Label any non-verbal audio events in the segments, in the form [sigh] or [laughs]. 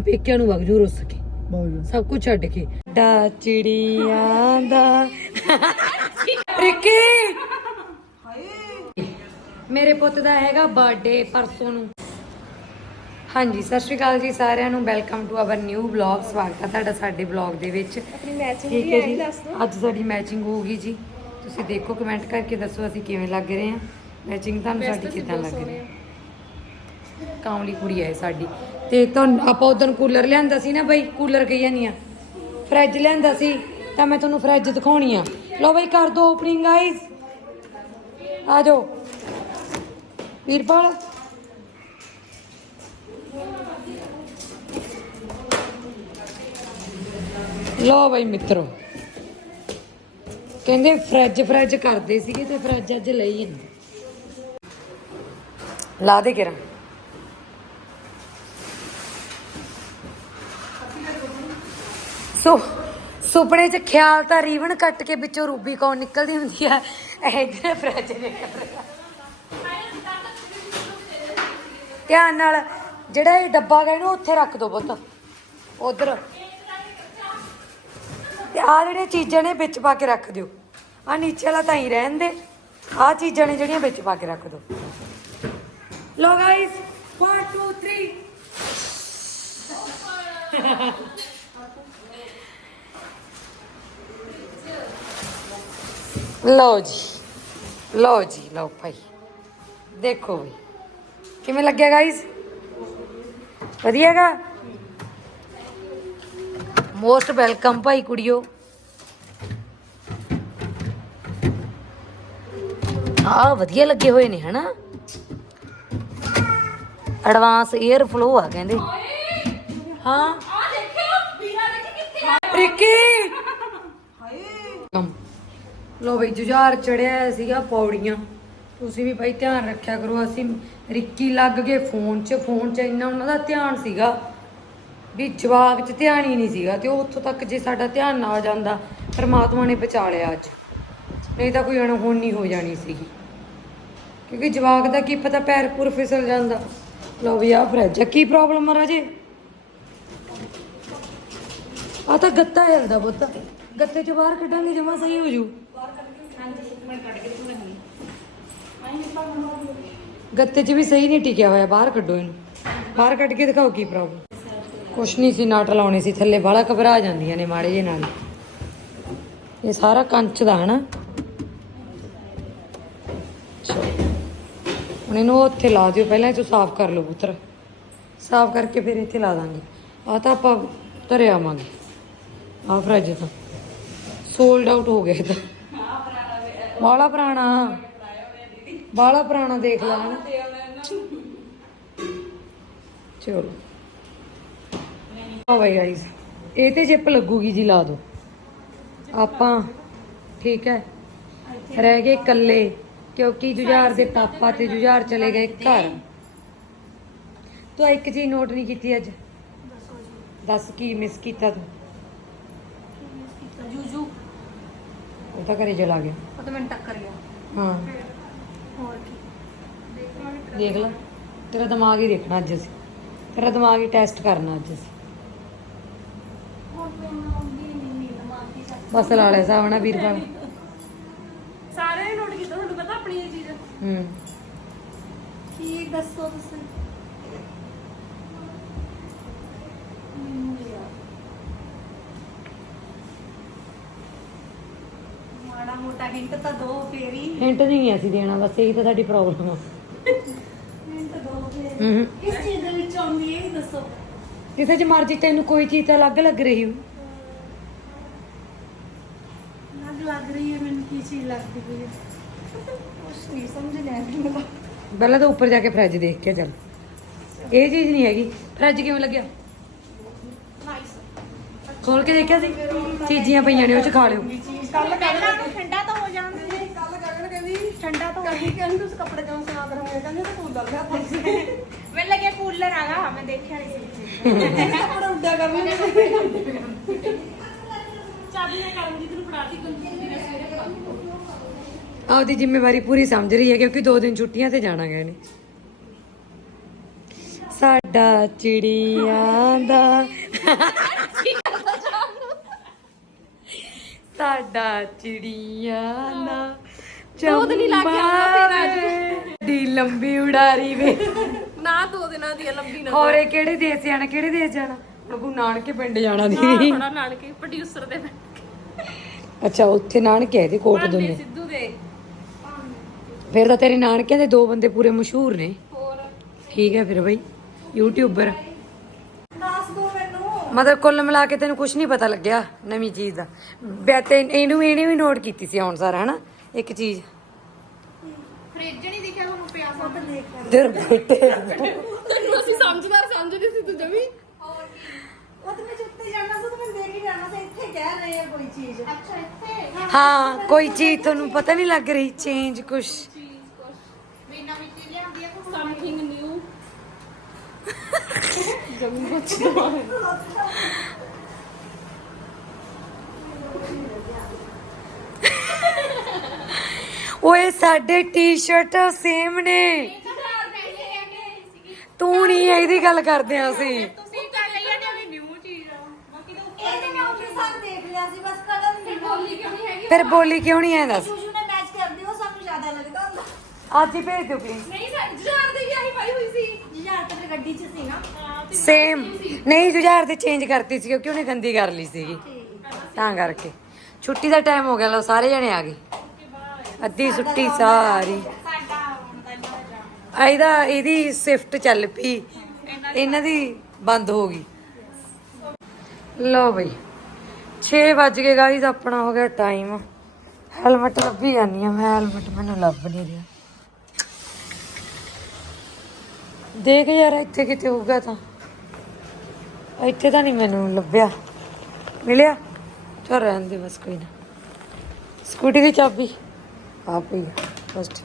ਪੇਕਿਆਂ ਨੂੰ ਵਗ ਜੂ ਰੁੱਸ ਕੇ। ਸਭ ਕੁਝ ਛੱਡ ਕੇ। ਡਾ ਚਿੜੀਆਂ ਦਾ। ਰਿੱਕੀ! ਮੇਰੇ ਪੁੱਤ ਦਾ ਹੈਗਾ ਬਰਥਡੇ ਪਰਸੋਂ ਨੂੰ। ਹਾਂਜੀ ਸਤਿ ਸ਼੍ਰੀ ਅਕਾਲ ਜੀ ਸਾਰਿਆਂ ਨੂੰ। Welcome to our new vlog ਸਵਾਗਤ ਹੈ ਤੁਹਾਡਾ ਸਾਡੇ ਵਲੌਗ ਦੇ ਵਿੱਚ। ਆਪਣੀ ਮੈਚਿੰਗ ਠੀਕ ਵੀ ਹੈ ਹੈ ਜੀ? ਦੱਸ ਦਿਓ। ਅੱਜ ਸਾਡੀ ਮੈਚਿੰਗ ਹੋਊਗੀ ਜੀ। ਤੁਸੀਂ ਦੇਖੋ ਕਮੈਂਟ ਕਰਕੇ ਦੱਸੋ ਅਸੀਂ ਕਿਵੇਂ ਲੱਗ ਰਹੇ ਹਾਂ। ਮੈਚਿੰਗ ਤੁਹਾਨੂੰ ਸਾਡੀ ਕਿੱਦਾਂ ਲੱਗ ਰਹੀ ਹੈ? ਕਾਮਲੀ ਕੁੜੀ ਹੈ ਸਾਡੀ। ਤੇ ਤੁਹਾਨੂੰ ਆਪਾਂ ਉਦੋਂ ਕੂਲਰ ਲਿਆਂਦਾ ਸੀ ਨਾ ਬਈ, ਕੂਲਰ ਕਹੀਆਂ ਨਹੀਂ ਆ। ਫ੍ਰਿਜ ਲਿਆਂਦਾ ਸੀ, ਤਾਂ ਮੈਂ ਤੁਹਾਨੂੰ ਫ੍ਰਿਜ ਦਿਖਾਉਣੀ ਆ। ਲਓ ਬਈ, ਕਰ ਦੋ ਓਪਨਿੰਗ ਗਾਇਸ ਆ ਜਾਓ। ਵੀਰਪਾਲ। ਲਓ ਬਈ, ਮਿੱਤਰੋ। ਕਹਿੰਦੇ ਫ੍ਰਿਜ ਫ੍ਰਿਜ ਕਰਦੇ ਸੀਗੇ ਤੇ ਫ੍ਰਿਜ ਅੱਜ ਲਈ ਲਾ ਦੇ ਕਿਰਾਂ। ਸੋ ਸੁਪਨੇ 'ਚ ਖਿਆਲ ਤਾਂ ਰੀਵਨ ਕੱਟ ਕੇ ਵਿੱਚੋਂ ਰੂਬੀ ਕੌਣ ਨਿਕਲਦੀ ਹੁੰਦੀ ਆ? ਇਧਰ ਫ੍ਰਿਜ ਨਿਕਲ ਰਿਹਾ ਧਿਆਨ ਨਾਲ, ਜਿਹੜਾ ਇਹ ਡੱਬਾ ਗਾ ਇਹਨੂੰ ਉੱਥੇ ਰੱਖ ਦੋ ਪੁੱਤ। ਉਧਰ। ਤੇ ਆ ਜਿਹੜੀਆਂ ਚੀਜ਼ਾਂ ਨੇ ਵਿੱਚ ਪਾ ਕੇ ਰੱਖ ਦਿਓ। ਆ ਨੀਚੇ ਵਾਲਾ ਤਾਂ ਹੀ ਰਹਿਣ ਦੇ। ਆ ਚੀਜ਼ਾਂ ਨੇ ਜਿਹੜੀਆਂ ਵਿੱਚ ਪਾ ਕੇ ਰੱਖ ਦਿਓ ਲੋ ਗਾਇਸ 1 2 3 ਲਓ ਜੀ ਲਓ ਜੀ ਲਓ ਭਾਈ। ਦੇਖੋ ਵੀ ਕਿਵੇਂ ਲੱਗਿਆ ਗਾਇਸ ਵਧੀਆਗਾ? ਮੋਸਟ ਵੈਲਕਮ ਭਾਈ ਕੁੜੀਓ। ਆ ਵਧੀਆ ਲੱਗੇ ਹੋਏ ਨੇ ਹਨਾ? ਐਡਵਾਂਸ 에ਅਰ ਫਲੋ ਆ ਕਹਿੰਦੇ। ਹਾਂ। ਆ ਦੇਖਿਓ ਵੀਰਾ ਦੇਖੀ ਕਿੱਥੇ ਰਿੱਕੀ! ਕੰਮ ਲੋ ਬਈ, ਜੁਝਾਰ ਚੜਿਆ ਸੀਗਾ ਪੌੜੀਆਂ। ਤੁਸੀਂ ਵੀ ਭਾਈ ਧਿਆਨ ਰੱਖਿਆ ਕਰੋ, ਅਸੀਂ ਰਿੱਕੀ ਲੱਗ ਗਏ ਫੋਨ 'ਚ। ਫੋਨ 'ਚ ਇੰਨਾ ਉਹਨਾਂ ਦਾ ਧਿਆਨ ਸੀਗਾ ਵੀ ਜਵਾਕ 'ਚ ਧਿਆਨ ਹੀ ਨਹੀਂ ਸੀਗਾ ਤੇ ਉਹ ਉੱਥੋਂ ਤੱਕ ਜੇ ਸਾਡਾ ਧਿਆਨ ਨਾ ਜਾਂਦਾ, ਪਰਮਾਤਮਾ ਨੇ ਬਚਾ ਲਿਆ ਅੱਜ। ਨਹੀਂ ਤਾਂ ਕੋਈ ਅਣਹੋਣੀ ਹੋ ਜਾਣੀ ਸੀਗੀ। ਕਿਉਂਕਿ ਜਵਾਕ ਦਾ ਕੀ ਪਤਾ ਪੈਰ ਪੂਰ ਫਿਸਲ ਜਾਂਦਾ। ਲੋ ਵੀ ਆ। ਫਰਿੱਜ ਕੀ ਪ੍ਰੋਬਲਮ ਆ ਰਾਜੇ? ਆ ਤਾਂ ਗੱਤਾ ਹਿਲਦਾ ਪੁੱਤ। ਗੱਤੇ ਚ ਬਾਹਰ ਕੱਢਾਂਗੇ, ਜਮਾ ਸਹੀ ਹੋ ਜੂ। ਗੱਤੇ ਚ ਵੀ ਸਹੀ ਨਹੀਂ ਟਿਕਿਆ ਹੋਇਆ, ਬਾਹਰ ਕੱਢੋ ਇਹਨੂੰ। ਬਾਹਰ ਕੱਢ ਕੇ ਦਿਖਾਓ ਕੀ ਪ੍ਰੋਬਲਮ ਕੁਛ ਨਹੀਂ ਸੀ, ਨਾਟ ਲਾਉਣੀ ਸੀ, ਥੱਲੇ ਬਾਹਲਾ ਘਬਰਾ ਜਾਂਦੀਆਂ ਨੇ ਮਾੜੇ ਜੇ ਨਾਲ। ਇਹ ਸਾਰਾ ਕੰਚ ਦਾ ਹੈ ਨਾ ਹੁਣ ਇਹਨੂੰ ਉੱਥੇ ਲਾ ਦਿਓ, ਪਹਿਲਾਂ ਇਹ ਤੋਂ ਸਾਫ਼ ਕਰ ਲਓ ਪੁੱਤਰ। ਸਾਫ਼ ਕਰਕੇ ਫਿਰ ਇੱਥੇ ਲਾ ਦਾਂਗੇ। ਆ ਤਾਂ ਆਪਾਂ ਧਰੇ ਆਵਾਂਗੇ। ਆ ਫਰਿੱਜ ਤਾਂ। ਸੋਲਡ ਆਊਟ ਹੋ ਗਿਆ ਇਹ ਤਾਂ। ਬਾਲਾ ਪੁਰਾਣਾ। ਬਾਲਾ ਪੁਰਾਣਾ ਦੇਖ ਲਾ। ਚਲੋ। ਆ ਬਈ ਗਾਈਸ ਇਹ ਤੇ ਜਿੱਪ ਲੱਗੂਗੀ ਜੀ ਲਾ ਦਿਓ ਆਪਾਂ ਠੀਕ ਹੈ। ਰਹਿ ਗਏ ਇਕੱਲੇ ਕਿਉਂਕਿ ਜੁਝਾਰ ਦੇ ਪਾਪਾ ਤੇ ਜੁਝਾਰ ਚਲੇ ਗਏ ਘਰ। ਤੂੰ ਇੱਕ ਚੀਜ਼ ਨੋਟ ਨਹੀਂ ਕੀਤੀ ਅੱਜ? ਦੱਸ ਕੀ ਮਿਸ ਕੀਤਾ ਤੂੰ ਜੂਜੂ ਉਹ ਤਾਂ ਘਰੇ ਚਲਾ ਗਿਆ। ਉਹ ਤਾਂ ਮੈਨੂੰ ਟੱਕਰ ਗਿਆ। ਹਾਂ। ਹੋਰ ਕੀ। ਦੇਖ ਲੈ। ਤੇਰਾ ਦਿਮਾਗ ਹੀ ਦੇਖਣਾ ਅੱਜ ਅਸੀਂ। ਤੇਰਾ ਦਿਮਾਗ ਹੀ ਟੈਸਟ ਕਰਨਾ ਅੱਜ ਅਸੀਂ। ਬਸ ਲਾ ਲੈ ਸਾਵਣਾ ਵੀਰਪਾਲ ਸਾਰੇ ਨੋਟ ਕੀਤਾ ਤੁਹਾਨੂੰ ਪਤਾ ਆਪਣੀ ਇਹ ਚੀਜ਼? ਹੂੰ। ਕੀ ਦੱਸੋ ਤੁਸੀਂ ਮੈਨੂੰ ਯਾਰ ਮਾੜਾ ਮੋਟਾ ਹਿੰਟ ਤਾਂ ਦੋ ਫੇਰ ਹੀ। ਹਿੰਟ ਨਹੀਂ ਅਸੀਂ ਦੇਣਾ ਬਸ ਇਹੀ ਤਾਂ ਸਾਡੀ ਪ੍ਰੋਬਲਮ ਆ। ਹਿੰਟ ਦੋ ਫੇਰ। ਹੂੰ ਕਿਸ ਚੀਜ਼ ਦੇ ਵਿੱਚ ਆਉਂਦੀ ਹੈ ਇਹ ਦੱਸੋ। ਕਿਸੇ ਚ ਮਰਜ਼ੀ ਤੈਨੂੰ ਕੋਈ ਚੀਜ਼ ਤਾਂ ਅਲੱਗ ਲੱਗ ਰਹੀ ਹੋ ਲੱਗ ਲੱਗ ਰਹੀ ਹੈ ਮੈਨੂੰ ਕੀ ਚੀਜ਼ ਲੱਗਦੀ ਪਈ ਹੈ। ਕੁਛ ਨਹੀਂ ਸਮਝ ਨਹੀਂ ਆ ਰਹੀ ਮੈਨੂੰ। ਪਹਿਲਾਂ ਤਾਂ ਉੱਪਰ ਜਾ ਕੇ ਫਰਿੱਜ ਦੇਖ ਕੇ ਚੱਲ। ਇਹ ਚੀਜ਼ ਨਹੀਂ ਹੈਗੀ। ਫਰਿੱਜ ਕਿਵੇਂ ਲੱਗਿਆ? ਨਾਈਸ ਖੋਲ ਕੇ ਦੇਖਿਆ ਸੀ? ਚੀਜ਼ੀਆਂ ਪਈਆਂ ਨੇ ਉਹ ਚ ਖਾ ਲਿਓ। ਕੱਲ ਪਹਿਲਾਂ ਨੂੰ ਠੰਡਾ ਤਾਂ ਹੋ ਜਾਂਦੇ ਕੱਲ ਗਗਨ ਕਹਿੰਦੀ ਠੰਡਾ ਤਾਂ ਹੋ ਗਈ ਕਹਿੰਦੀ ਤੁਸੀਂ ਕੱਪੜੇ ਕਿਉਂ ਸੁਣਾ ਕਰ ਮੈਂ ਕਹਿੰਦੀ ਤਾਂ ਕੂਲਰ ਲਿਆ ਤਾਂ ਮੈਨੂੰ ਲੱਗਿਆ ਕੂਲਰ ਆਗਾ ਮੈਂ ਦੇਖਿਆ ਨਹੀਂ ਸੀ। ਕੱਪੜੇ ਉੱਡਿਆ ਕਰਨੇ ਚਾਬੀ ਨੇ ਕਰਮਜੀਤ ਨੂੰ ਫੜਾਤੀ ਗੰਦੀ ਦੀ ਸਵੇਰੇ ਆਪਦੀ ਜ਼ਿੰਮੇਵਾਰੀ ਪੂਰੀ ਸਮਝ ਰਹੀ ਹੈ ਕਿਉਂਕਿ ਦੋ ਦਿਨ ਛੁੱਟੀਆਂ ਤੇ ਜਾਣਾ ਗਏ ਨੇ ਸਾਡਾ ਚਿੜੀਆਂ ਦਾ ਸਾਡਾ ਚਿੜੀਆਂ ਦਾ ਚੌਦ ਨਹੀਂ ਲਾ ਕੇ ਆਉਣਾ ਦੀ ਲੰਬੀ ਉਡਾਰੀ ਵੇ। ਨਾ ਦੋ ਦਿਨਾਂ ਦੀ ਆ, ਲੰਬੀ ਨਾ ਹੋਰੇ ਕਿਹੜੇ ਦੇਸ਼ ਜਾਣਾ ਕਿਹੜੇ ਦੇਸ਼ ਜਾਣਾ? ਪ੍ਰਭੂ ਨਾਨਕੇ ਪਿੰਡ ਜਾਣਾ ਦੀ। ਥੋੜਾ ਨਾਨਕੇ ਪ੍ਰੋਡਿਊਸਰ ਦੇ ਅੱਛਾ ਉੱਥੇ ਨਾਨਕੇ ਇਹਦੇ ਕੋਟ ਦੋਨੇ। ਸਿੱਧੂ ਦੇ। ਫਿਰ ਤਾਂ ਤੇਰੇ ਨਾਨਕਿਆਂ ਦੇ ਦੋ ਬੰਦੇ ਪੂਰੇ ਮਸ਼ਹੂਰ ਨੇ। ਹੋਰ। ਠੀਕ ਹੈ ਫਿਰ ਬਈ ਯੂਟਿਊਬਰ ਦੋ ਮਤਲਬ ਕੁੱਲ ਮਿਲਾ ਕੇ ਤੈਨੂੰ ਕੁਝ ਨਹੀਂ ਪਤਾ ਲੱਗਿਆ ਨਵੀਂ ਚੀਜ਼ ਦਾ। ਬੈ ਤੇ ਇਹਨੂੰ ਇਹਨੇ ਵੀ ਨੋਟ ਕੀਤੀ ਸੀ ਹੁਣ ਸਾਰਾ ਹਨਾ? ਇੱਕ ਚੀਜ਼। ਫ੍ਰਿਜ ਨਹੀਂ ਦਿਖਿਆ ਤੁਹਾਨੂੰ ਪਿਆ ਸਾ ਤਾਂ ਦੇਖ ਦਰ ਬੇਟੇ ਤੈਨੂੰ ਅਸੀਂ ਸਮਝਦਾਰ ਸਮਝਦੇ ਸੀ ਤੂੰ ਜਮੀ। ਉਹ ਤੇ ਮੈਂ ਉੱਤੇ ਜਾਣਾ ਸੀ ਤੇ ਮੈਂ ਦੇਖ ਹੀ ਜਾਣਾ ਸੀ। ਇੱਥੇ ਕਹਿ ਰਹੇ ਆ ਕੋਈ ਚੀਜ਼। ਅੱਛਾ ਇੱਥੇ? ਹਾਂ ਕੋਈ ਚੀਜ਼ ਤੁਹਾਨੂੰ ਪਤਾ ਨਹੀਂ ਲੱਗ ਰਹੀ ਚੀਜ਼ ਕੁਛ ਵੀ ਨਵੀਂ ਚੀਜ਼ ਲਿਆਂਦੀ ਆ ਸਮਥਿੰਗ ਨਿਊ ਜਮੀ ਬੱਚਾ ਓਏ ਸਾਡੇ ਟੀ-ਸ਼ਰਟ ਸੇਮ ਨੇ। ਤੂੰ ਨਹੀਂ ਇਹਦੀ ਗੱਲ ਕਰਦੇ ਆ ਅਸੀਂ। ਤੁਸੀਂ ਤਾਂ ਲਈ ਜਾਂਦੇ ਵੀ ਨਿਊ ਚੀਜ਼ ਆ। ਬਾਕੀ ਤਾਂ ਉੱਪਰ ਇਹ ਤੇ ਮੈਂ ਉੱਥੇ ਸਾਰ ਦੇਖ ਲਿਆ ਸੀ ਬਸ ਕਲਰ ਨਹੀਂ ਬੋਲੀ ਕਿਉਂ ਨਹੀਂ ਹੈਗੀ? ਫਿਰ ਬੋਲੀ ਕਿਉਂ ਨਹੀਂ ਐ ਦੱਸ। ਸ਼ੂਸ਼ੂ ਨੇ ਮੈਚ ਕਰਦੇ ਹੋ ਸਾਨੂੰ ਜ਼ਿਆਦਾ ਲੱਗਦਾ ਹੁੰਦਾ। ਅੱਜ ਹੀ ਭੇਜ ਦਿਓ ਪਲੀਜ਼ ਨਹੀਂ ਸਰ ਜੁਝਾਰ ਦੇ ਵੀ ਆਹੀ ਪਾਈ ਹੋਈ ਸੀ। ਜਿਹਾ ਤਾਂ ਫਿਰ ਗੱਡੀ 'ਚ ਸੀ ਨਾ। ਹਾਂ। ਸੇਮ ਨਹੀਂ ਜੁਝਾਰ ਦੇ ਚੇਂਜ ਕਰਤੀ ਸੀ ਕਿਉਂਕਿ ਉਹਨੇ ਗੰਦੀ ਕਰ ਲਈ ਸੀਗੀ? ਤਾਂ ਕਰਕੇ। ਛੁੱਟੀ ਦਾ ਟਾਈਮ ਹੋ ਗਿਆ ਲੋ ਸਾਰੇ ਜਣੇ ਆ ਗਏ। ਅੱਧੀ ਛੁੱਟੀ ਸਾਰੀ। ਇਹਦਾ, ਇਹਦੀ ਸਿਫਟ ਚੱਲ ਪਈ। ਇਹਨਾਂ ਦੀ ਬੰਦ ਹੋ ਗਈ। ਲੋ ਬਈ 6 ਵੱਜ ਗਏ ਗਾਈਜ਼ ਆਪਣਾ ਹੋ ਗਿਆ ਟਾਈਮ ਹੈਲਮਟ ਲੱਭੀ ਜਾਂਦੀ ਆ, ਮੈਂ ਹੈਲਮਟ ਮੈਨੂੰ ਲੱਭ ਨਹੀਂ ਰਿਹਾ। ਦੇਖ ਯਾਰ, ਇੱਥੇ ਕਿਤੇ ਹੋਊਗਾ ਤਾਂ। ਇੱਥੇ ਤਾਂ ਨਹੀਂ ਮੈਨੂੰ ਲੱਭਿਆ। ਮਿਲਿਆ? ਚਲ ਰਹਿਣ ਦੇ ਬਸ ਕੋਈ ਨਾ। ਸਕੂਟੀ ਦੀ ਚਾਬੀ। ਆ ਪਈ ਫਸਟ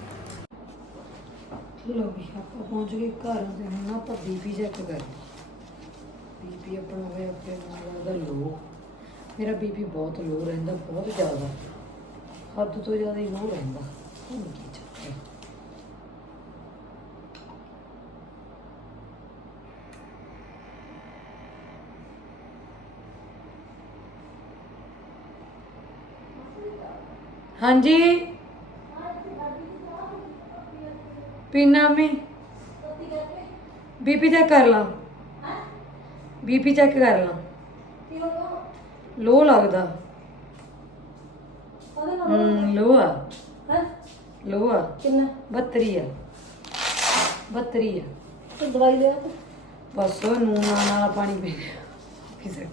ਲੋ ਵੀ, ਆਪਾਂ ਪਹੁੰਚ ਗਏ ਘਰ ਤੇ ਹੁਣ ਆਪਾਂ ਬੀਪੀ ਚੈੱਕ ਕਰਦੇ ਬੀਪੀ ਆਪਣਾ ਹੋਇਆ ਆਪਣੇ ਨਾਲ ਦਾ ਲੋ ਮੇਰਾ ਬੀਪੀ ਬਹੁਤ ਲੋ ਰਹਿੰਦਾ, ਬਹੁਤ ਜ਼ਿਆਦਾ। ਹੱਦ ਤੋਂ ਜ਼ਿਆਦਾ ਹੀ ਲੋ ਰਹਿੰਦਾ। ਹੁਣ ਕੀ ਚੱਕਰ? ਹਾਂਜੀ। ਪੀਣਾ ਮੈਂ। ਬੀਪੀ ਚੈੱਕ ਕਰ ਲਾਂ। ਬੀਪੀ ਚੈੱਕ ਕਰ ਲਾਂ। ਲੋ ਲੱਗਦਾ। ਹੂੰ ਲੋ ਆ। ਲੋ ਆ। ਕਿੰਨਾ? 32 ਆ। 32 ਆ। ਤੂੰ ਦਵਾਈ ਲਿਆ ਬਸ ਨੂਨ ਨਾਲ ਪਾਣੀ ਪੀ ਕਿਸੇ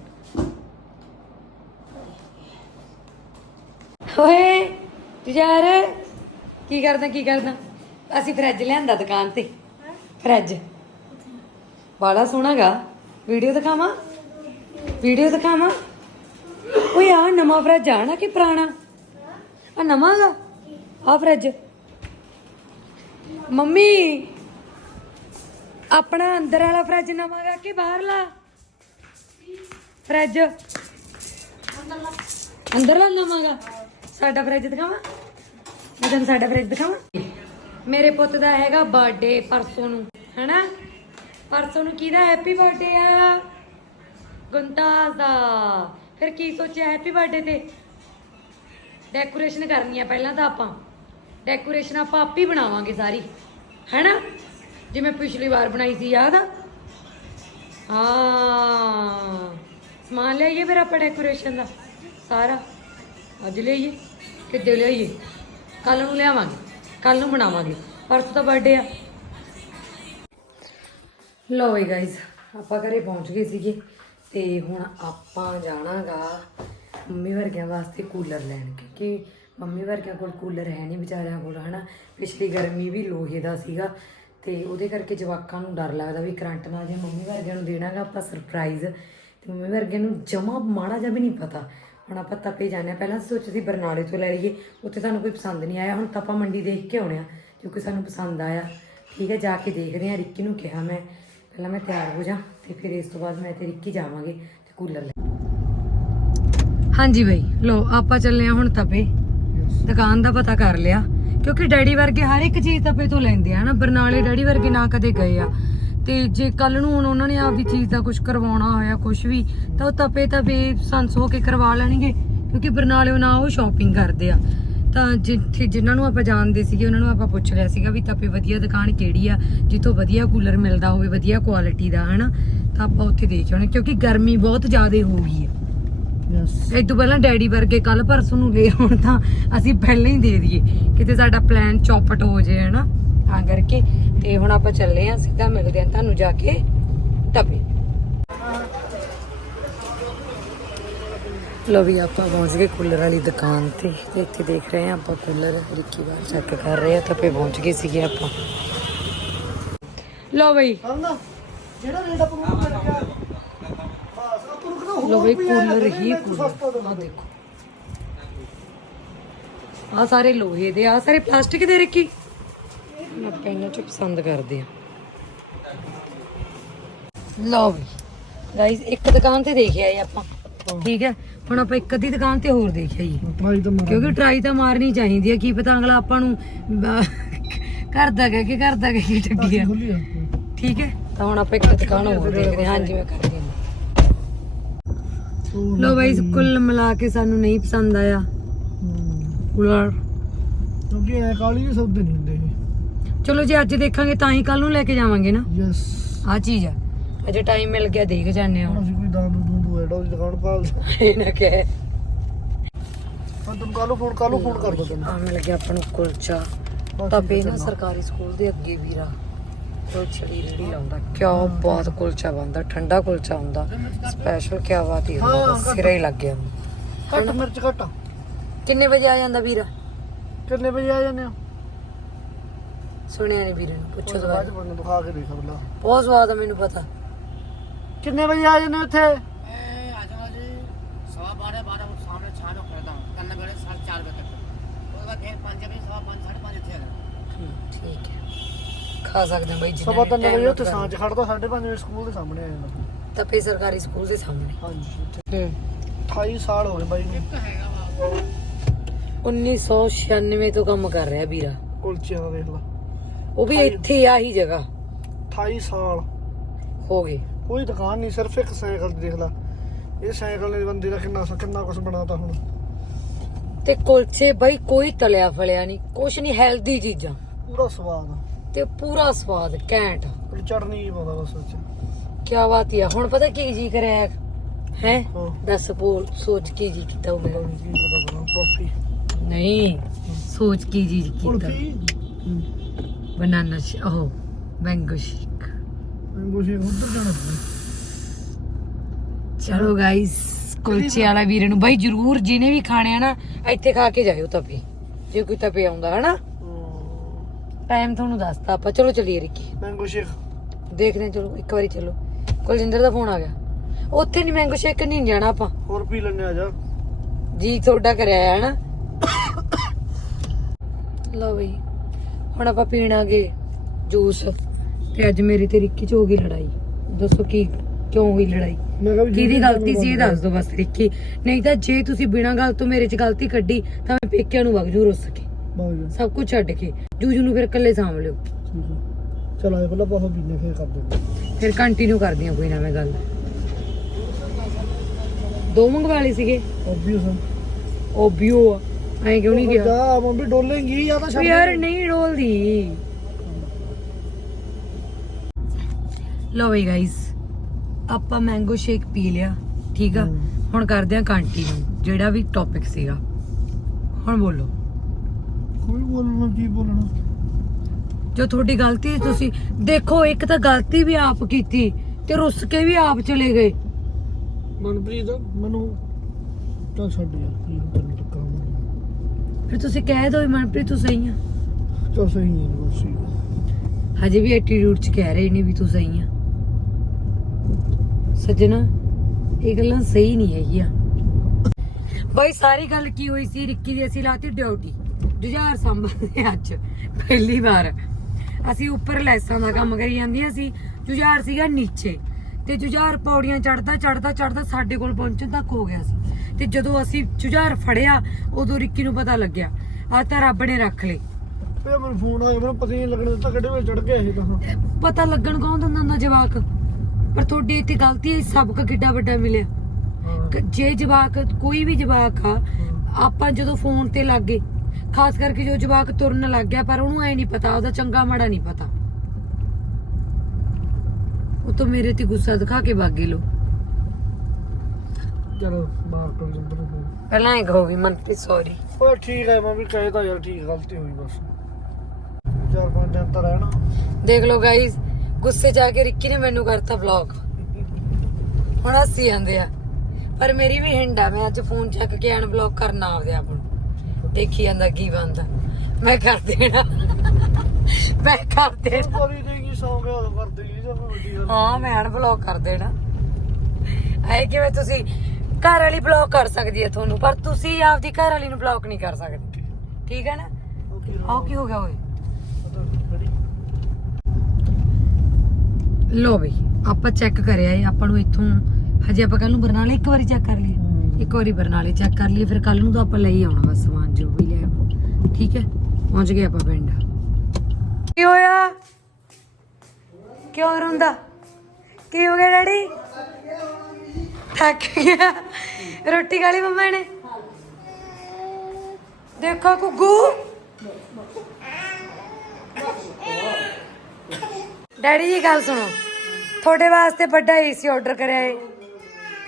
ਓਏ। ਯਾਰ, ਕੀ ਕਰਦਾ ਕੀ ਕਰਦਾ? ਅਸੀਂ ਫਰਿੱਜ ਲਿਆਂਦਾ ਦੁਕਾਨ ਤੇ। ਫਰਿੱਜ ਬਾਲਾ ਸੋਹਣਾਗਾ। ਵੀਡੀਓ ਦਿਖਾਵਾਂ? ਵੀਡੀਓ ਦਿਖਾਵਾਂ? ਓਏ ਆ ਨਵਾਂ ਫਰਿੱਜ ਆ ਨਾ ਕਿ ਪੁਰਾਣਾ? ਆ ਨਵਾਂ ਗਾ ਆ ਫਰਿੱਜ ਮੰਮੀ, ਆਪਣਾ ਅੰਦਰ ਵਾਲਾ ਫਰਿੱਜ ਨਵਾਂ ਗਾ ਕਿ ਬਾਹਰਲਾ? ਫਰਿੱਜ ਅੰਦਰਲਾ ਨਵਾਂ ਗਾ ਸਾਡਾ ਫਰਿੱਜ ਦਿਖਾਵਾਂ? ਮੈਂ ਤੁਹਾਨੂੰ ਸਾਡਾ ਫਰਿੱਜ ਦਿਖਾਵਾਂ? ਮੇਰੇ ਪੁੱਤ ਦਾ ਹੈਗਾ ਬਰਥਡੇ ਪਰਸੋਂ ਨੂੰ, ਹੈਨਾ? ਪਰਸੋਂ ਨੂੰ ਕਿਹਦਾ ਹੈਪੀ ਬਰਥਡੇ ਆ? ਗੁੰਤਾਸ ਦਾ। ਫਿਰ ਕੀ ਸੋਚਿਆ ਹੈਪੀ ਬਰਥਡੇ ਤੇ? ਡੈਕੋਰੇਸ਼ਨ ਕਰਨੀ ਆ ਪਹਿਲਾਂ ਤਾਂ ਆਪਾਂ। ਡੈਕੋਰੇਸ਼ਨ ਆਪਾਂ ਆਪ ਹੀ ਬਣਾਵਾਂਗੇ ਸਾਰੀ, ਹੈਨਾ? ਜਿਵੇਂ ਪਿਛਲੀ ਵਾਰ ਬਣਾਈ ਸੀ, ਯਾਦ ਆ? ਹਾਂ। ਸਮਾਨ ਲਿਆਈਏ ਫਿਰ ਆਪਾਂ ਡੈਕੋਰੇਸ਼ਨ ਦਾ, ਸਾਰਾ। ਅੱਜ ਲਿਆਈਏ, ਕਿੱਦੇ ਲਿਆਈਏ? ਕੱਲ ਨੂੰ ਲਿਆਵਾਂਗੇ ਕੱਲ ਨੂੰ ਬਣਾਵਾਂਗੇ। ਪਰਸੋਂ ਦਾ ਬਰਥਡੇ ਆ। ਲੋ ਵੀ ਗਾਇਜ਼ ਆਪਾਂ ਘਰੇ ਪਹੁੰਚ ਗਏ ਸੀਗੇ ਤੇ ਹੁਣ ਆਪਾਂ ਜਾਣਾਗਾ ਮੰਮੀ ਵਰਗਿਆਂ ਵਾਸਤੇ ਕੂਲਰ ਲੈਣ ਕਿਉਂਕਿ ਮੰਮੀ ਵਰਗਿਆਂ ਕੋਲ ਕੂਲਰ ਹੈ ਨਹੀਂ ਵਿਚਾਰਿਆਂ ਕੋਲ, ਹਨਾ? ਪਿਛਲੀ ਗਰਮੀ ਵੀ ਲੋਹੇ ਦਾ ਸੀਗਾ ਤੇ ਉਹਦੇ ਕਰਕੇ ਜਵਾਕਾਂ ਨੂੰ ਡਰ ਲੱਗਦਾ ਵੀ ਕਰੰਟ ਨਾਲ ਜੇ ਮੰਮੀ ਵਰਗਿਆਂ ਨੂੰ ਦੇਣਾਗਾ ਆਪਾਂ ਸਰਪ੍ਰਾਈਜ਼ ਤੇ ਮੰਮੀ ਵਰਗਿਆਂ ਨੂੰ ਜਮਾ ਮਾੜਾ ਜਿਹਾ ਵੀ ਨਹੀਂ ਪਤਾ। ਹੁਣ ਆਪਾਂ ਤਪੇ ਹਾਂ। ਪਹਿਲਾਂ ਸੋਚਿਆ ਸੀ ਬਰਨਾਲੇ ਤੋਂ ਲੈ ਲਈਏ। ਉੱਥੇ ਸਾਨੂੰ ਕੋਈ ਪਸੰਦ ਨਹੀਂ ਆਇਆ। ਹੁਣ ਤਾਂ ਆਪਾਂ ਮੰਡੀ ਦੇਖ ਕੇ ਆਉਣੇ ਆ ਕਿਉਂਕਿ ਸਾਨੂੰ ਪਸੰਦ ਆਇਆ। ਠੀਕ ਹੈ ਜਾ ਕੇ ਦੇਖਦੇ ਹਾਂ। ਰਿੱਕੀ ਨੂੰ ਕਿਹਾ ਮੈਂ ਪਹਿਲਾਂ ਮੈਂ ਤਿਆਰ ਹੋ ਜਾ ਤੇ ਫਿਰ ਇਸ ਤੋਂ ਬਾਅਦ ਮੈਂ ਤੇ ਰਿੱਕੀ ਜਾਵਾਂਗੇ ਤੇ ਕੂਲਰ ਲੈ ਹਾਂਜੀ ਬਈ ਲੋ ਆਪਾਂ ਚੱਲੇ ਆ ਹੁਣ ਤਪੇ। ਦੁਕਾਨ ਦਾ ਪਤਾ ਕਰ ਲਿਆ। ਕਿਉਂਕਿ ਡੈਡੀ ਵਰਗੇ ਹਰ ਇੱਕ ਚੀਜ਼ ਤਪੇ ਤੋਂ ਲੈਂਦੇ ਆ ਨਾ ਬਰਨਾਲੇ ਡੈਡੀ ਵਰਗੇ ਨਾ ਕਦੇ ਗਏ ਆ। ਤੇ ਜੇ ਕੱਲ ਨੂੰ ਹੁਣ ਉਹਨਾਂ ਨੇ ਆਪ ਵੀ ਚੀਜ਼ ਦਾ ਕੁਝ ਕਰਵਾਉਣਾ ਹੋਇਆ ਕੁਝ ਵੀ ਤਾਂ ਉਹ ਤਪੇ ਤਪੇ ਸੰਸ ਹੋ ਕੇ ਕਰਵਾ ਲੈਣਗੇ ਕਿਉਂਕਿ ਬਰਨਾਲਿਓ ਨਾ ਉਹ ਸ਼ਾਪਿੰਗ ਕਰਦੇ ਆ। ਤਾਂ ਜਿੱਥੇ ਜਿਨ੍ਹਾਂ ਨੂੰ ਆਪਾਂ ਜਾਣਦੇ ਸੀਗੇ ਉਹਨਾਂ ਨੂੰ ਆਪਾਂ ਪੁੱਛ ਲਿਆ ਸੀਗਾ ਵੀ ਤਪੇ ਵਧੀਆ ਦੁਕਾਨ ਕਿਹੜੀ ਆ ਜਿੱਥੋਂ ਵਧੀਆ ਕੂਲਰ ਮਿਲਦਾ ਹੋਵੇ ਵਧੀਆ ਕੁਆਲਿਟੀ ਦਾ ਹਨਾ? ਤਾਂ ਆਪਾਂ ਉੱਥੇ ਦੇਖ ਆਉਣੇ ਕਿਉਂਕਿ ਗਰਮੀ ਬਹੁਤ ਜ਼ਿਆਦਾ ਹੋ ਗਈ ਆ ਯੈਸ ਇਹ ਤੋਂ ਪਹਿਲਾਂ ਡੈਡੀ ਵਰਗੇ ਕੱਲ ਪਰਸੋਂ ਨੂੰ ਲੈ ਆਉਣ ਤਾਂ ਅਸੀਂ ਪਹਿਲਾਂ ਹੀ ਦੇ ਦਈਏ ਕਿਤੇ ਸਾਡਾ ਪਲਾਨ ਚੌਪਟ ਹੋ ਜੇ ਹਨਾ? ਤਾਂ ਕਰਕੇ ਤੇ ਹੁਣ ਆਪਾਂ ਚੱਲੇ ਆਂ ਸਿੱਧਾ ਮਿਲਦੇ ਆਂ ਤੁਹਾਨੂੰ ਜਾ ਕੇ ਟੱਪੇ ਲੋ ਵੀ ਆਪਾਂ ਪਹੁੰਚ ਗਏ ਕੂਲਰ ਵਾਲੀ ਦੁਕਾਨ ਤੇ ਤੇ ਇੱਥੇ ਦੇਖ ਰਹੇ ਆਂ ਆਪਾਂ ਕੂਲਰ ਰਿੱਕੀ ਵਾਰ ਚੈੱਕ ਕਰ ਰਹੇ ਆ ਟੱਪੇ ਪਹੁੰਚ ਗਏ ਸੀਗੇ ਆਪਾਂ। ਲੋ ਬਈ। ਨਾ ਜਿਹੜਾ ਰੇਟ ਆਪਾਂ ਨੂੰ ਮਿਲ ਗਿਆ ਬਸ ਆਪਾਂ ਨੂੰ ਕਿਹੜਾ ਲੋ ਬਈ ਕੂਲਰ ਹੀ ਕੂਲਰ। ਆ ਦੇਖੋ ਆ ਸਾਰੇ ਲੋਹੇ ਦੇ ਆ ਸਾਰੇ ਪਲਾਸਟਿਕ ਦੇ ਰੱਖੀ ਆਪਾਂ ਇਹਨਾਂ ਚ ਪਸੰਦ ਕਰਦੇ ਆ। ਲਓ ਵੀ ਗਾਇਸ ਇੱਕ ਦੁਕਾਨ ਤੇ ਦੇਖਿਆ ਇਹ ਆਪਾਂ। ਠੀਕ ਹੈ? ਹੁਣ ਆਪਾਂ ਇੱਕ ਅੱਧੀ ਦੁਕਾਨ ਤੇ ਹੋਰ ਦੇਖਿਆ ਜੀ। ਕਿਉਂਕਿ ਟਰਾਈ ਤਾਂ ਮਾਰਨੀ ਚਾਹੀਦੀ ਹੈ ਕੀ ਪਤਾ ਅਗਲਾ ਆਪਾਂ ਨੂੰ ਬ- ਘਰ ਦਾ ਕਹਿ ਕੇ ਘਰ ਦਾ ਕਹਿ ਕੇ ਠੱਗੀ ਆ ਠੀਕ ਹੈ? ਤਾਂ ਹੁਣ ਆਪਾਂ ਇੱਕ ਦੁਕਾਨ ਹੋਰ ਦੇਖਦੇ ਹਾਂ। ਹਾਂਜੀ ਮੈਂ ਕਰਦੀ ਹਾਂ। ਲੋ ਬਾਈ ਕੁੱਲ ਮਿਲਾ ਕੇ ਸਾਨੂੰ ਨਹੀਂ ਪਸੰਦ ਆਇਆ। ਕੂਲਰ ਕਿਉਂਕਿ ਐ ਕਾਲੀ ਵੀ ਸੌਦੇ ਨਹੀਂ ਹੁੰਦੇ ਚਲੋ ਜੇ ਅੱਜ ਦੇਖਾਂਗੇ ਤਾਂ ਹੀ ਕੱਲ ਨੂੰ ਲੈ ਕੇ ਜਾਵਾਂਗੇ ਨਾ। ਯੈਸ ਆ ਚੀਜ਼ ਆ। ਅਜੇ ਟਾਈਮ ਮਿਲ ਗਿਆ ਦੇਖ ਜਾਂਦੇ ਹਾਂ ਅਸੀਂ ਕੋਈ ਦੂਦੂ ਐਡਾ ਦੀ ਦੁਕਾਨ ਪਾਲ। [laughs] ਇਹ ਨਾ ਕਹੇ। ਮੈਂ ਤੈਨੂੰ ਕੱਲ ਫੋਨ ਕੱਲ ਫੋਨ ਕਰ ਦੋ ਤੈਨੂੰ। ਆ ਮਿਲ ਗਿਆ ਆਪਾਂ ਨੂੰ ਕੁਲਚਾ ਤਾਂ ਪੇ ਨਾ। ਸਰਕਾਰੀ ਸਕੂਲ ਦੇ ਅੱਗੇ ਵੀਰਾ। ਕੁਲਚੇ ਦੀ ਰੇੜੀ ਲਾਉਂਦਾ ਕਿਆ ਬਹੁਤ ਕੁਲਚਾ ਬੰਦਾ ਠੰਡਾ ਕੁਲਚਾ ਹੁੰਦਾ। ਸਪੈਸ਼ਲ ਕਿਆ ਬਾਤ ਹੀ ਹੁੰਦਾ। ਸਿਰਾ ਹੀ ਲੱਗ ਗਿਆ। ਘੱਟ ਮਿਰਚ ਘੱਟ। ਕਿੰਨੇ ਵਜੇ ਆ ਜਾਂਦਾ ਵੀਰਾ? ਕਿੰਨੇ ਵਜੇ ਆ ਜਾਂਦੇ ਆ ਸੁਣਿਆ ਨਹੀਂ ਵੀਰੇ ਨੂੰ ਪੁੱਛੋ ਬਾਅਦ ਦੁਬਾਰਾ ਚ ਮੈਨੂੰ ਦਿਖਾ ਕੇ ਦੇਖ ਬਲਾ ਬਹੁਤ ਸਵਾਦ ਆ ਮੈਨੂੰ ਪਤਾ ਕਿੰਨੇ ਵਜੇ ਆ ਜਾਂਦੇ ਉੱਥੇ सवा बारह बारह फुट सामने छानो करता हूँ करने बड़े साढ़े चार बजे तक उसके बाद फिर पाँच बजे सवा पाँच साढ़े पाँच थे ਹਮ, ਠੀਕ ਹੈ ਖਾ ਸਕਦੇ ਹਾਂ ਬਾਈ ਜਿੰਨਾ ਸਵਾ ਵੀ ਤਿੰਨ time ਵਜੇ ਉੱਥੇ ਲੱਗਦਾ। ਸਾਂਝ ਖੜਦਾ 5:30 ਵਜੇ ਸਕੂਲ ਦੇ ਸਾਹਮਣੇ ਆ ਜਾਂਦਾ ਤਪੇ ਸਰਕਾਰੀ ਸਕੂਲ ਦੇ ਸਾਹਮਣੇ ਹਾਂਜੀ ਉੱਥੇ ਹੂੰ 28 ਸਾਲ ਹੋ ਗਏ ਬਾਈ ਨੂੰ 1996 ਤੋਂ ਕੰਮ ਕਰ ਰਿਹਾ ਵੀਰਾ ਕੁਲਚਿਆਂ ਦਾ ਦੇਖ ਲਾ ਉਹ ਵੀ ਇੱਥੇ ਆਹੀ ਜਗ੍ਹਾ। 28 ਸਾਲ। ਹੋ ਗਏ ਕੋਈ ਦੁਕਾਨ ਨਹੀਂ ਸਿਰਫ ਇੱਕ ਸਾਈਕਲ ਦੇਖ ਲਾ। ਇਹ ਸਾਈਕਲ ਨੇ ਬੰਦੇ ਦਾ ਕਿੰਨਾ ਕਿੰਨਾ ਕੁਝ ਬਣਾਤਾ ਹੁਣ। ਤੇ ਕੁਲਚੇ ਬਾਈ ਕੋਈ ਤਲਿਆ ਫਲਿਆ ਨਹੀਂ ਕੁਛ ਨਹੀਂ ਹੈਲਦੀ ਚੀਜ਼ਾਂ। ਪੂਰਾ ਸਵਾਦ। ਤੇ ਪੂਰਾ ਸਵਾਦ ਘੈਂਟ। ਪਰ ਚਟਨੀ ਹੀ ਪਾਉਂਦਾ ਬਸ ਵਿੱਚ। ਕੀ ਬਾਤ ਹੈ ਹੁਣ ਪਤਾ ਕੀ ਜੀ ਕਰਿਆ ਹੈ? ਦੱਸ ਬੋਲ ਸੋਚ ਕੀ ਜੀ ਕੀਤਾ ਕੁਲਫੀ ਨਹੀਂ ਸੋਚ ਕੀ ਜੀ ਕੀਤਾ? ਬਨਾਨਾ ਉਹ ਮੈਂਗੋ ਸ਼ੇਕ ਮੈਂਗੋ ਸ਼ੇਕ ਉੱਧਰ ਜਾਣਾ। ਚਲੋ ਗਾਇਸ ਕੁਲਚੇ ਵਾਲਾ ਵੀਰੇ ਨੂੰ ਬਾਈ ਜਰੂਰ ਜਿਹਨੇ ਵੀ ਖਾਣੇ ਆ ਨਾ ਇੱਥੇ ਖਾ ਕੇ ਜਾਇਓ ਤਪੇ। ਜੇ ਕੋਈ ਤਪੇ ਆਉਂਦਾ ਹਨਾ? ਟਾਈਮ ਤੁਹਾਨੂੰ ਦੱਸਤਾ ਆਪਾਂ ਚਲੋ ਚਲੀਏ ਰਿੱਕੀ। ਮੈਂਗੋ ਸ਼ੇਕ ਦੇਖਦੇ ਚਲੋ ਇੱਕ ਵਾਰੀ ਚਲੋ। ਕੁਲਜਿੰਦਰ ਦਾ ਫੋਨ ਆ ਗਿਆ। ਉੱਥੇ ਨਹੀਂ ਮੈਂਗੋ ਸ਼ੇਕ ਨਹੀਂ ਜਾਣਾ ਆਪਾਂ। ਹੋਰ ਪੀ ਲੈਣੇ ਆ ਜਾ। ਜੀ ਤੁਹਾਡਾ ਕਰਿਆ ਹੈ ਨਾ ਲਓ ਬਈ। ਹੁਣ ਆਪਾਂ ਪੀਣਾਗੇ ਜੂਸ ਤੇ ਅੱਜ ਮੇਰੀ ਤੇ ਰਿੱਕੀ ਚ ਹੋ ਗਈ ਲੜਾਈ। ਦੱਸੋ ਕੀ ਕਿਉਂ ਹੋਈ ਲੜਾਈ? ਕਿਹਦੀ ਗਲਤੀ ਸੀ ਇਹ। ਦੱਸ ਦਿਓ ਬਸ ਰਿੱਕੀ। ਨਹੀਂ ਤਾਂ ਜੇ ਤੁਸੀਂ ਬਿਨਾਂ ਗੱਲ ਤੋਂ ਮੇਰੇ ਚ ਗਲਤੀ ਕੱਢੀ ਤਾਂ ਮੈਂ ਪੇਕਿਆਂ ਨੂੰ ਵਗ ਜੂ ਰੁੱਸ ਕੇ। ਸਭ ਕੁਝ ਛੱਡ ਕੇ। ਜੂਜੂ ਨੂੰ ਫਿਰ ਇਕੱਲੇ ਸਾਂਭ ਲਿਓ। ਆ ਚਲ ਆਏ ਪਹਿਲਾਂ ਬਹੁਤ ਪੀਨੇ ਫੇਰ ਕਰ ਦਿੰਦੇ। ਫਿਰ ਕੰਟੀਨਿਊ ਕਰਦੀ ਹਾਂ ਕੋਈ ਨਾ ਮੈਂ ਗੱਲ। ਦੋ ਮੰਗਵਾ ਲਏ ਸੀਗੇ। ਆਬਵੀਅਸ ਓਬੀਓ ਆ। ਐਂ ਕਿਉਂ ਨਹੀਂ ਗਿਆ? ਜਾ ਮੰਮੀ ਡੋਲੇਂਗੀ ਜਾਂ ਤਾਂ ਵੀ ਛੱਡ ਯਾਰ। ਨਹੀਂ ਰੋਲਦੀ ਲਓ ਬਈ ਗਾਇਸ ਆਪਾਂ ਮੈਂਗੋ ਸ਼ੇਕ ਪੀ ਲਿਆ ਠੀਕ ਆ। ਹੁਣ ਕਰਦੇ ਆ ਕੰਟੀਨਿਊ ਜਿਹੜਾ ਵੀ ਟੌਪਿਕ ਸੀਗਾ। ਹੁਣ ਬੋਲੋ। ਕੋਈ ਬੋਲਣਾ ਕੀ ਬੋਲਣਾ? ਜੋ ਤੁਹਾਡੀ ਗਲਤੀ ਸੀ ਤੁਸੀਂ ਦੇਖੋ ਇੱਕ ਤਾਂ ਗਲਤੀ ਵੀ ਆਪ ਕੀਤੀ ਤੇ ਰੁੱਸ ਕੇ ਵੀ ਆਪ ਚਲੇ ਗਏ। ਮਨਪ੍ਰੀਤ ਮੈਨੂੰ ਚੱਲ ਛੱਡ ਯਾਰ ਕੀ ਮਾਰਨਾ ਫਿਰ ਤੁਸੀਂ ਕਹਿ ਦਿਓ ਵੀ ਮਨਪ੍ਰੀਤ ਤੂੰ ਸਹੀ ਆ। ਚੱਲ ਸਹੀ ਹੈ ਬਸ ਠੀਕ ਆ। ਹਜੇ ਵੀ ਐਟੀਟਿਊਡ ਚ ਕਹਿ ਰਹੇ ਨੇ ਵੀ ਤੂੰ ਸਹੀ ਆ। ਸੱਜਣਾ ਇਹ ਗੱਲਾਂ ਸਹੀ ਨਹੀਂ ਹੈਗੀਆਂ। ਬਾਈ ਸਾਰੀ ਗੱਲ ਕੀ ਹੋਈ ਸੀ? ਰਿੱਕੀ ਦੀ ਅਸੀਂ ਲਾਤੀ ਡਿਊਟੀ। ਜੁਝਾਰ ਸੰਭਾਲੇ ਅੱਜ ਪਹਿਲੀ ਵਾਰ। ਅਸੀਂ ਉੱਪਰ ਲੈਸਾਂ ਦਾ ਕੰਮ ਕਰੀ ਜਾਂਦੀਆਂ ਸੀ ਜੁਝਾਰ ਸੀਗਾ ਨੀਚੇ। ਤੇ ਜੁਝਾਰ ਪੌੜੀਆਂ ਚੜਦਾ ਚੜਦਾ ਚੜਦਾ ਸਾਡੇ ਕੋਲ ਪਹੁੰਚਣ ਤੱਕ ਹੋ ਗਿਆ ਸੀ। ਤੇ ਜਦੋਂ ਅਸੀਂ ਜੁਝਾਰ ਫੜਿਆ ਉਦੋਂ ਰਿੱਕੀ ਨੂੰ ਪਤਾ ਲੱਗਿਆ ਆ ਤਾਂ ਰੱਬ ਨੇ ਰੱਖ ਫਿਰ ਮੈਨੂੰ ਫੋਨ ਮੈਨੂੰ ਪਤਾ ਹੀ ਨਹੀਂ ਲੱਗਣ ਦਿੱਤਾ ਕਿੱਡੇ ਵਿੱਚ ਚੜ ਗਿਆ ਇਹ ਤਾਂ। ਪਤਾ ਲੱਗਣ ਕੌਣ ਦਿੰਦਾ ਹੁੰਦਾ ਜਵਾਕ? ਪਰ ਤੁਹਾਡੀ ਇੱਥੇ ਗਲਤੀ ਹੈ ਸਬਕ ਕਿੱਡਾ ਵੱਡਾ ਮਿਲਿਆ। ਕ- ਜੇ ਜਵਾਕ ਕੋਈ ਵੀ ਜਵਾਕ ਆ ਆਪਾਂ ਜਦੋਂ ਫੋਨ ਤੇ ਲੱਗੇ ਖਾਸ ਕਰਕੇ ਜੋ ਜਵਾਕ ਤੁਰਨ ਲੱਗ ਗਿਆ ਪਰ ਉਹਨੂੰ ਐ ਨਹੀਂ ਪਤਾ ਉਹਦਾ ਚੰਗਾ ਮਾੜਾ ਨਹੀਂ ਪਤਾ। ਉਹ ਤਾਂ ਮੇਰੇ ਤੇ ਗੁੱਸਾ ਦਿਖਾ ਕੇ ਭਾਗੇ ਲੋ ਚਲੋ ਮਾਰ ਕਰ ਜੰਦਰ ਨੂੰ ਪਹਿਲਾਂ ਇਹ ਕਹੋ ਵੀ ਮਨਪ੍ਰੀਤ ਸੌਰੀ ਓਏ ਠੀਕ ਹੈ ਮੈਂ ਵੀ ਕਹੇ ਤਾਂ ਯਾਰ ਠੀਕ ਗਲਤੀ ਹੋਈ ਬਸ। ਚਾਰ ਪੰਜ ਦਿਨ ਤਾਂ ਰਹਿਣਾ। ਦੇਖ ਲਓ ਗਾਇਸ ਗੁੱਸੇ ਆ ਕੇ ਰਿੱਕੀ ਨੇ ਮੈਨੂੰ ਕਰਤਾ ਵਲੌਗ ਹੁਣ ਹੱਸੀ ਜਾਂਦੇ ਆ। ਪਰ ਮੇਰੀ ਵੀ ਹਿੰਡ ਆ ਮੈਂ ਅੱਜ ਫੋਨ ਚੱਕ ਕੇ ਅਨਬਲੌਕ ਕਰਨਾ ਆਪਦੇ ਆਪ ਨੂੰ। ਦੇਖੀ ਜਾਂਦਾ ਕੀ ਬੰਦਾ ਮੈਂ ਕਰ ਦੇਣਾ। ਮੈਂ ਕਰ ਦੇਣਾ। ਕਰੀ ਦੇਗੀ ਸੌ ਗਿਆ ਉਹ ਕਰ ਦੇਗੀ ਜਾਂ ਹਾਂ ਮੈਂ ਅਨਬਲੌਕ ਕਰ ਦੇਣਾ। ਐ ਕਿਵੇਂ ਤੁਸੀਂ ਘਰ ਵਾਲੀ ਬਲੌਕ ਕਰ ਸਕਦੀ ਹੈ ਤੁਹਾਨੂੰ ਪਰ ਤੁਸੀਂ ਆਪਦੀ ਘਰ ਵਾਲੀ ਨੂੰ ਬਲੌਕ ਨਹੀਂ ਕਰ ਸਕਦੇ। ਠੀਕ ਹੈ ਨਾ? ਓਕੇ। ਆਹ ਕੀ ਹੋ ਗਿਆ ਓਏ? ਲੋ ਬਈ ਆਪਾਂ ਚੈੱਕ ਕਰਿਆ ਏ ਆਪਾਂ ਨੂੰ ਇੱਥੋਂ ਹਜੇ ਆਪਾਂ ਕੱਲ ਨੂੰ ਬਰਨਾਲੇ ਇੱਕ ਵਾਰੀ ਚੈੱਕ ਕਰ ਲਈਏ। ਇੱਕ ਵਾਰੀ ਬਰਨਾਲੇ ਚੈੱਕ ਕਰ ਲਈਏ ਫਿਰ ਕੱਲ ਨੂੰ ਤਾਂ ਆਪਾਂ ਲੈ ਹੀ ਆਉਣਾ ਬਸ ਸਮਾਨ ਜੋ ਵੀ ਲਿਆ। ਠੀਕ ਹੈ? ਪਹੁੰਚ ਗਏ ਆਪਾਂ ਪਿੰਡ। ਕੀ ਹੋਇਆ? ਕਿਉਂ ਰੋਂਦਾ? ਕੀ ਹੋ ਗਿਆ ਡੈਡੀ? ਥੱਕ ਗਿਆ। ਰੋਟੀ ਖਾ ਲਈ ਮੰਮਾ ਨੇ? ਦੇਖੋ ਕੁੱਗੂ ਡੈਡੀ ਜੀ, ਗੱਲ ਸੁਣੋ। ਤੁਹਾਡੇ ਵਾਸਤੇ ਵੱਡਾ ਏਸੀ ਆਰਡਰ ਕਰਿਆ ਏ।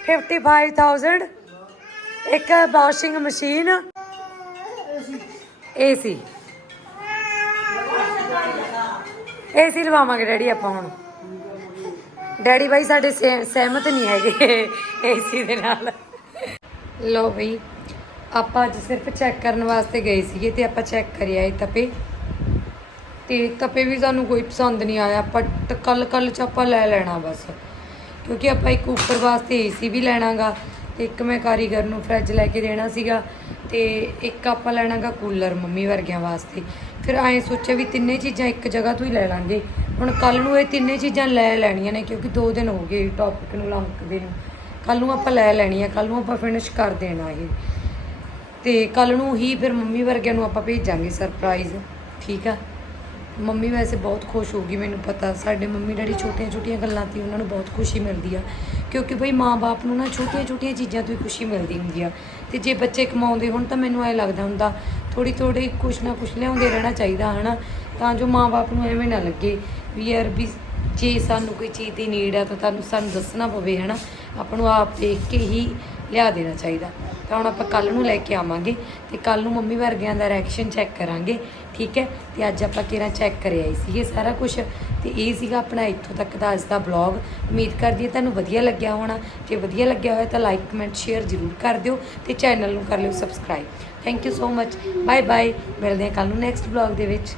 55000 ਇੱਕ ਵਾਸ਼ਿੰਗ ਮਸ਼ੀਨ ਏਸੀ। ਏਸੀ ਲਵਾਵਾਂਗੇ ਡੈਡੀ ਆਪਾਂ ਹੁਣ। ਡੈਡੀ ਬਾਈ ਸਾਡੇ ਸਹਿ- ਸਹਿਮਤ ਨਹੀਂ ਹੈਗੇ ਏਸੀ ਦੇ ਨਾਲ। ਲੋ ਬਈ, ਆਪਾਂ ਅੱਜ ਸਿਰਫ ਚੈੱਕ ਕਰਨ ਵਾਸਤੇ ਗਏ ਸੀਗੇ ਤੇ ਆਪਾਂ ਚੈੱਕ ਕਰਿਆ ਇਹ ਤਪੇ। ਤੇ ਤਪੇ ਵੀ ਸਾਨੂੰ ਕੋਈ ਪਸੰਦ ਨਹੀਂ ਆਇਆ ਆਪਾਂ ਕੱਲ ਕੱਲ ਚ ਆਪਾਂ ਲੈ ਲੈਣਾ ਬਸ। ਕਿਉਂਕਿ ਆਪਾਂ ਇੱਕ ਉੱਪਰ ਵਾਸਤੇ ਏਸੀ ਵੀ ਲੈਣਾਗਾ, ਤੇ ਇੱਕ ਮੈਂ ਕਾਰੀਗਰ ਨੂੰ ਫਰਿੱਜ ਲੈ ਕੇ ਦੇਣਾ ਸੀਗਾ, ਤੇ ਇੱਕ ਆਪਾਂ ਲੈਣਾਗਾ ਕੂਲਰ ਮੰਮੀ ਵਰਗਿਆਂ ਵਾਸਤੇ। ਫਿਰ ਐਂ ਸੋਚਿਆ ਵੀ ਤਿੰਨੇ ਚੀਜ਼ਾਂ ਇੱਕ ਜਗ੍ਹਾ ਤੋਂ ਹੀ ਲੈ ਲਾਂਗੇ। ਹੁਣ ਕੱਲ ਨੂੰ ਇਹ ਤਿੰਨੇ ਚੀਜ਼ਾਂ ਲੈ ਲੈਣੀਆਂ ਨੇ ਕਿਉਂਕਿ 2 ਦਿਨ ਹੋ ਗਏ ਟੌਪਿਕ ਨੂੰ ਲੰਕਦੇ ਨੂੰ। ਕੱਲ ਨੂੰ ਆਪਾਂ ਲੈ ਲੈਣੀ ਆ ਕੱਲ ਨੂੰ ਆਪਾਂ ਫਿਨਿਸ਼ ਕਰ ਦੇਣਾ ਇਹ। ਤੇ ਕੱਲ ਨੂੰ ਹੀ ਫਿਰ ਮੰਮੀ ਵਰਗਿਆਂ ਨੂੰ ਆਪਾਂ ਭੇਜਾਂਗੇ ਸਰਪ੍ਰਾਈਜ਼ ਠੀਕ ਆ? ਮੰਮੀ ਵੈਸੇ ਬਹੁਤ ਖੁਸ਼ ਹੋਊਗੀ ਮੈਨੂੰ ਪਤਾ। ਸਾਡੇ ਮੰਮੀ ਡੈਡੀ ਛੋਟੀਆਂ ਛੋਟੀਆਂ ਗੱਲਾਂ ਤੇ ਉਹਨਾਂ ਨੂੰ ਬਹੁਤ ਖੁਸ਼ੀ ਮਿਲਦੀ ਆ। ਕਿਉਂਕਿ ਭਈ ਮਾਂ-ਬਾਪ ਨੂੰ ਨਾ ਛੋਟੀਆਂ ਛੋਟੀਆਂ ਚੀਜ਼ਾਂ ਤੋਂ ਹੀ ਖੁਸ਼ੀ ਮਿਲਦੀ ਹੁੰਦੀ ਆ। ਤੇ ਜੇ ਬੱਚੇ ਕਮਾਉਂਦੇ ਹੁਣ ਤਾਂ ਮੈਨੂੰ ਐ ਲੱਗਦਾ ਹੁੰਦਾ ਥੋੜੀ ਥੋੜੀ ਕੁਛ ਨਾ ਕੁਛ ਲਿਆਉਂਦੇ ਰਹਿਣਾ ਚਾਹੀਦਾ, ਹਨਾ? ਤਾਂ ਜੋ ਮਾਂ-ਬਾਪ ਨੂੰ ਐਵੇਂ ਨਾ ਲੱਗੇ ਵੀ ਯਾਰ ਵੀ ਜੇ ਸਾਨੂੰ ਕੋਈ ਚੀਜ਼ ਦੀ ਨੀਡ ਆ ਤਾਂ ਤੁਹਾਨੂੰ ਸਾਨੂੰ ਦੱਸਣਾ ਪਵੇ, ਹਨਾ? ਆਪਾਂ ਨੂੰ ਆਪ ਦੇਖ ਕੇ ਹੀ ਲਿਆ ਦੇਣਾ ਚਾਹੀਦਾ। ਤਾਂ ਹੁਣ ਆਪਾਂ ਕੱਲ ਨੂੰ ਲੈ ਕੇ ਆਵਾਂਗੇ ਤੇ ਕੱਲ ਨੂੰ ਮੰਮੀ ਵਰਗਿਆਂ ਦਾ ਰਿਐਕਸ਼ਨ ਚੈੱਕ ਕਰਾਂਗੇ, ਠੀਕ ਹੈ? ਤੇ ਅੱਜ ਆਪਾਂ ਕਿਹੜਾ ਚੈੱਕ ਕਰਿਆ ਹੀ ਸੀਗੇ ਸਾਰਾ ਕੁਝ ਤੇ ਇਹ ਸੀਗਾ ਆਪਣਾ ਇੱਥੋਂ ਤੱਕ ਦਾ ਅੱਜ ਦਾ ਬਲੌਗ ਉਮੀਦ ਕਰਦੀ ਹਾਂ ਤੁਹਾਨੂੰ ਵਧੀਆ ਲੱਗਿਆ ਹੋਣਾ। ਜੇ ਵਧੀਆ ਲੱਗਿਆ ਹੋਇਆ ਤਾਂ ਲਾਈਕ ਕਮੈਂਟ ਸ਼ੇਅਰ ਜ਼ਰੂਰ ਕਰ ਦਿਓ ਤੇ ਚੈਨਲ ਨੂੰ ਕਰ ਲਿਓ subscribe thank you so much bye bye ਮਿਲਦੇ ਹਾਂ ਕੱਲ ਨੂੰ ਨੈਕਸਟ ਬਲੌਗ ਦੇ ਵਿੱਚ।